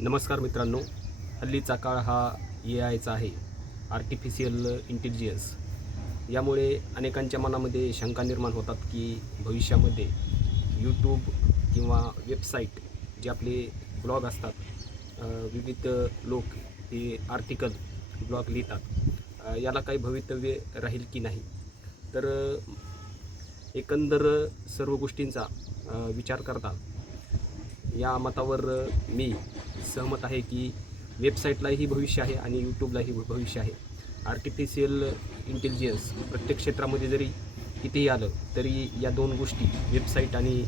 नमस्कार मित्रांनो. हल्लीचा काळ हा ए आयचा आहे. आर्टिफिशियल इंटेलिजन्स यामुळे अनेकांच्या मनामध्ये शंका निर्माण होतात की भविष्यामध्ये यूट्यूब किंवा वेबसाईट जे आपले ब्लॉग असतात विविध लोक हे आर्टिकल ब्लॉग लिहितात. याला काही भवितव्य राहील की नाही? तर एकंदर सर्व गोष्टींचा विचार करता या मतावर मी सहमत आहे की वेबसाईटलाही भविष्य आहे आणि यूट्यूबलाही भविष्य आहे. आर्टिफिशियल इंटेलिजन्स प्रत्येक क्षेत्रामध्ये जरी कितीही आलं तरी या दोन गोष्टी वेबसाईट आणि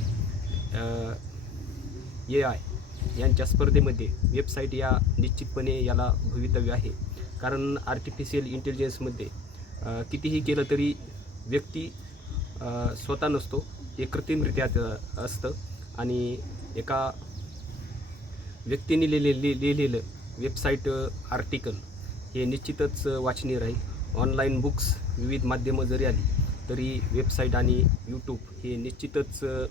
ए आय यांच्या स्पर्धेमध्ये वेबसाईट या निश्चितपणे याला भवितव्य आहे. कारण आर्टिफिशियल इंटेलिजन्समध्ये कितीही केलं तरी व्यक्ती स्वतः नसतो हे कृत्रिमरित्या असतं आणि एका व्यक्तीने लिहिले लि लिहिलेलं वेबसाईट आर्टिकल uh, हे निश्चितच uh, वाचनीय राहील. ऑनलाईन बुक्स विविध माध्यमं जरी आली तरी वेबसाईट आणि यूट्यूब हे निश्चितच uh,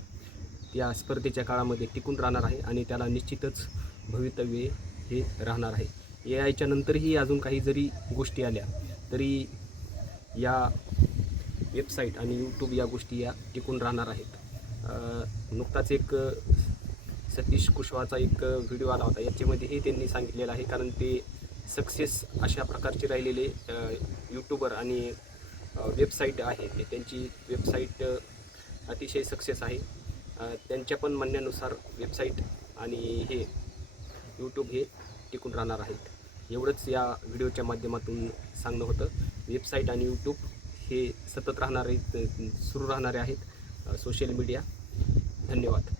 या स्पर्धेच्या काळामध्ये टिकून राहणार आहे आणि त्याला निश्चितच भवितव्य हे राहणार आहे. ए आयच्या नंतरही अजून काही जरी गोष्टी आल्या तरी या वेबसाईट आणि यूट्यूब या गोष्टी या टिकून राहणार आहेत. नुकताच एक सतीश कुशवाचा एक व्हिडिओ आला होता. याच्यामध्येही त्यांनी सांगितलेलं आहे. कारण ते सक्सेस अशा प्रकारचे राहिलेले यूट्यूबर आणि वेबसाईट आहे. ते त्यांची वेबसाईट अतिशय सक्सेस आहे. त्यांच्या पण म्हणण्यानुसार वेबसाईट आणि हे यूट्यूब हे टिकून राहणार आहेत. एवढंच या व्हिडिओच्या माध्यमातून सांगणं होतं. वेबसाईट आणि यूट्यूब हे सतत राहणारे सुरू राहणारे आहेत. सोशल मीडिया धन्यवाद.